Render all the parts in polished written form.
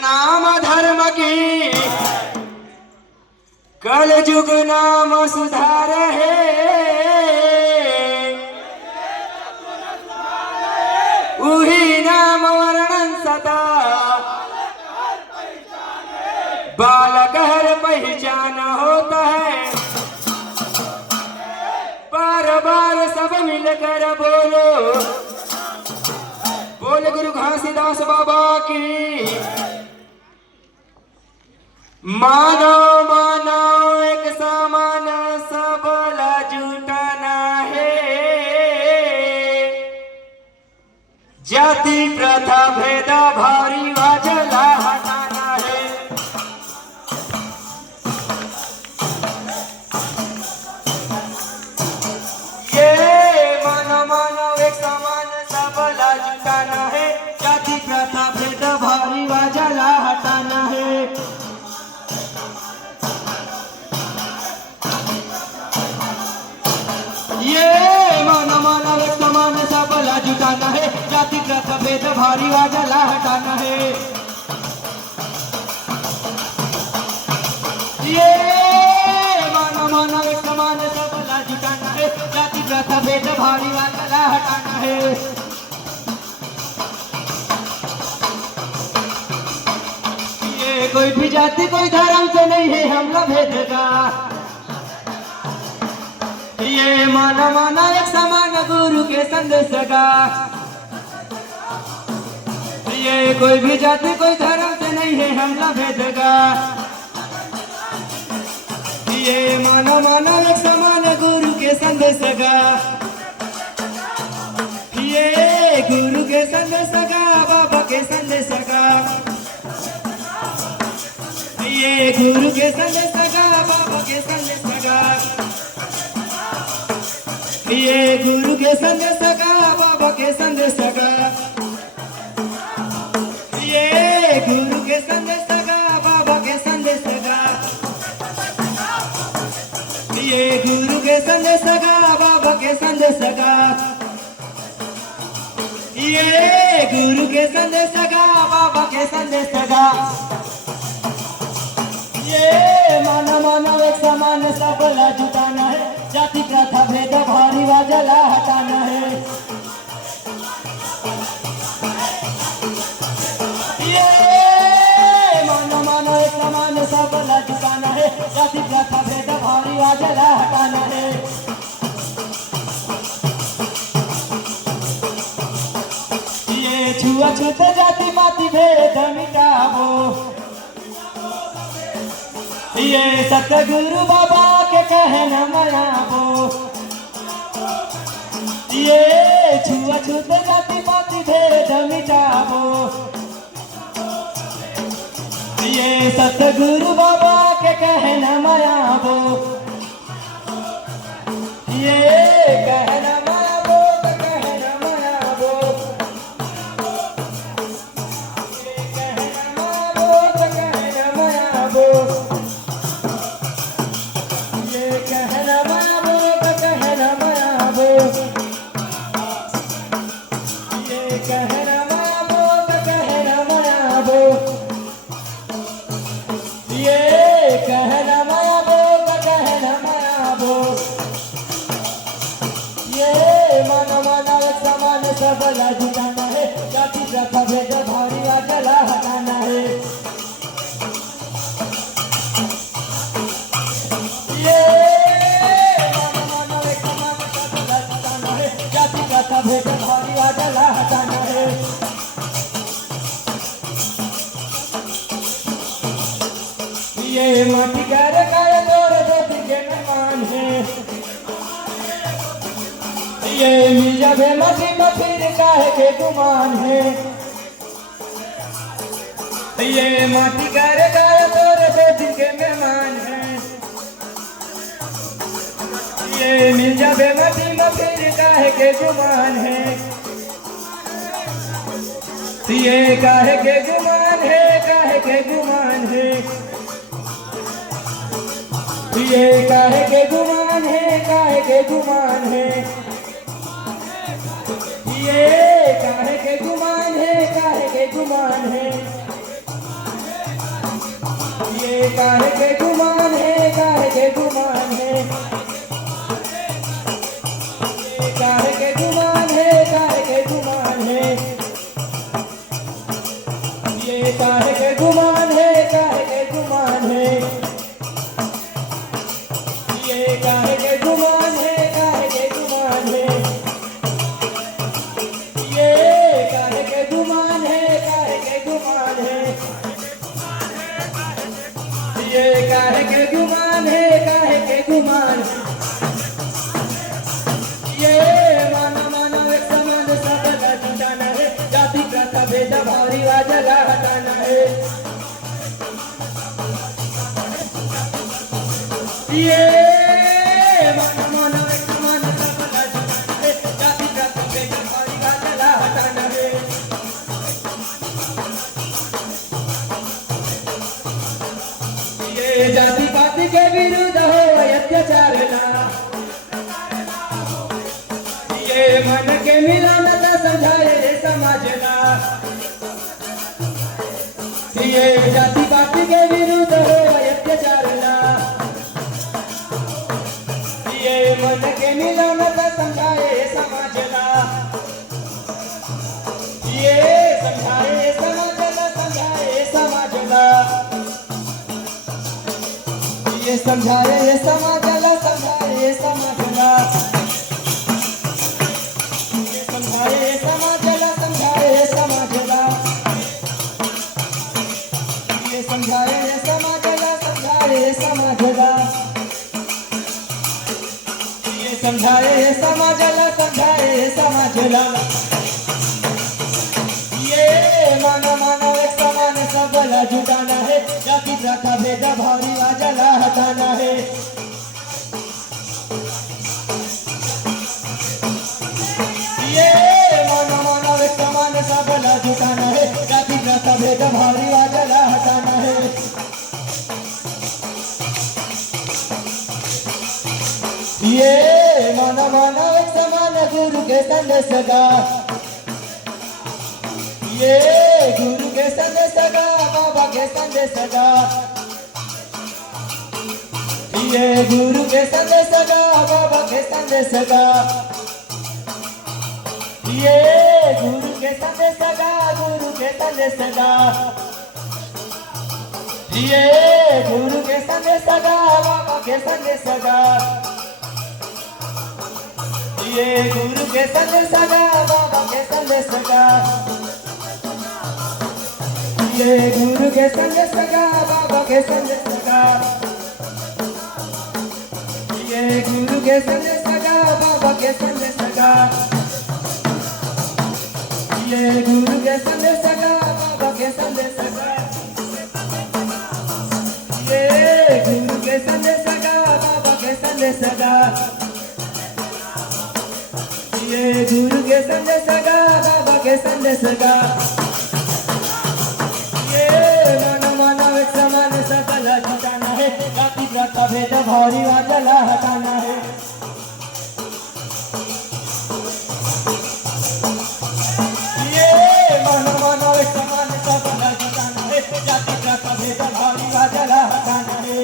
नाम धर्म की, कल युग नाम सुधार है। उही नाम वर्णन सदा बालक हर पहचान होता है। बार बार सब मिलकर बोलो, बोल गुरु घासीदास बाबा की। मानो मानो एक समान सबला जुटाना है। जाति प्रथा भेदा भारी वाजला हटाना है। ये मानो मानो एक समान सबला जुटाना है। जाति प्रथा भेदा भारी वाजला हटाना है। ये मानो मानो एक समान सबला जुटाना है। जाति प्रथा भेद भारी वाजला हटाना है। ये मानो मानो एक समान सबला जुटाना है। जाति प्रथा भेद भारी वाजला हटाना है। ये कोई भी जाति कोई धर्म से नहीं है हमला भेद का। ये माना माना एक समान गुरु के संदेश का। ये कोई भी जाति कोई धर्म से नहीं है हमला भेद का। ये माना माना एक समान गुरु के संदेश का। ये गुरु के संदेश का, बाबा के संदेश का। ये गुरु के संदेश का, बाबा के संदेश का। ये गुरु के संदेश का, बाबा के संदेश का। ये गुरु के संदेश का, बाबा के संदेश का। ये गुरु के संदेश का, बाबा के संदेश का। ये गुरु के संदेश का, बाबा के संदेश का। ये मानो मानो एक समान सबला जुटाना है। जाति प्रथा भेद भारी वाजला हटाना है। ये मानो मानो एक समान सबला जुटाना है। जाति प्रथा भेद भारी वाजला हटाना है। ये छुआछूत जाति पाति भेद मिटाओ। ये सतगुरु बाबा के कहना मनाबो। ये छुआछूत जाति पाति भेद मिटाबो। ये सतगुरु बाबा के कहना मनाबो। ये कहना मनाबो, कहना मनाबो। ये कहना मनाबो, कहना मनाबो। कहना मनाबो, कहना मनाबो। ये कहना मनाबो, कहना मनाबो। ये कहना मनाबो, कहना मनाबो। ये मानो मानो एक समान सबला जुटाना है। जाति प्रथा भेद भारी वाजला हटाना है। भेद भारी वाजला हटाना है। ये माटी कर कर तोड़ दो के मेहमान है। ये मिल जावे मटी में फिर काहे के गुमान है। ये माटी कर कर तोड़ दो के मेहमान है। ये मिल जावे मटी में फिर काहे के गुमान है। ये काहे के गुमान है, काहे के गुमान है। ये काहे के गुमान है, काहे के गुमान है। ये काहे के गुमान है, काहे के गुमान है। ये काहे के गुमान है, काहे के गुमान है, ये काहे के गुमान है, काहे के गुमान है, ये काहे के गुमान है, काहे के गुमान है, ये काहे के गुमान है, काहे के गुमान है, ये काहे के गुमान है, काहे के गुमान है, ये काहे के गुमान है, काहे के गुमान, ये मानव मानव एक समान सबला जुटाना है, जाति प्रथा भेदभाव रिवाजला हटाना है। ये मानव मानव एक समान सबला जुटाना है, जाति प्रथा भेदभाव रिवाजला हटाना है। ये जाति पाति के विरुद्ध हो अत्याचार ना, ये मन के मिलानता समझाए समाजना, ये जाति पाति के विरुद्ध हो अत्याचार ना, ये मन के मिलानता समझाए समाजना, ये समझाए समाजना, समझाए समाजना, ये समझाए समाजला, समझाए समाजला, ये समझाए समाजला, समझाए समाजला, ये समझाए समाजला, समझाए समाजला, ये समझाए समाजला, समझाए समाजला। ये मानव मानव एक समान सबला जुटाना है, जाति प्रथा भेदभाव रिवाजला हटाना है। ये मानव मानव एक समान सबला जुटाना है, जाति प्रथा भेदभाव रिवाजला हटाना है। ये मानव मानव एक समान गुरु के संदेश का, ये गुरु के संदेश का, बाबा के संदेश का, ये गुरु के संदेश का, बाबा के संदेश का, ये गुरु के संदेश का, गुरु के संदेश का, ये गुरु के संदेश का, बाबा के संदेश का, ये गुरु के संदेश का, बाबा के संदेश का, ये गुरु के संदेश का, बाबा के संदेश का, ये गुरु के संदेश का, बाबा के संदेश का, ये गुरु के संदेश का, बाबा के संदेश का, ये गुरु के संदेश का, बाबा के संदेश का, ये गुरु के संदेश का, बाबा के संदेश का। मानव मानव एक समान सबला जुटाना है, जाति प्रथा भेदभाव रिवाजला हटाना है। ये मानव मानव एक समान सबला जुटाना है, जाति प्रथा भेदभाव रिवाजला हटाना है,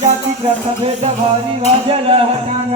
जाति प्रथा भेदभाव रिवाजला हटाना।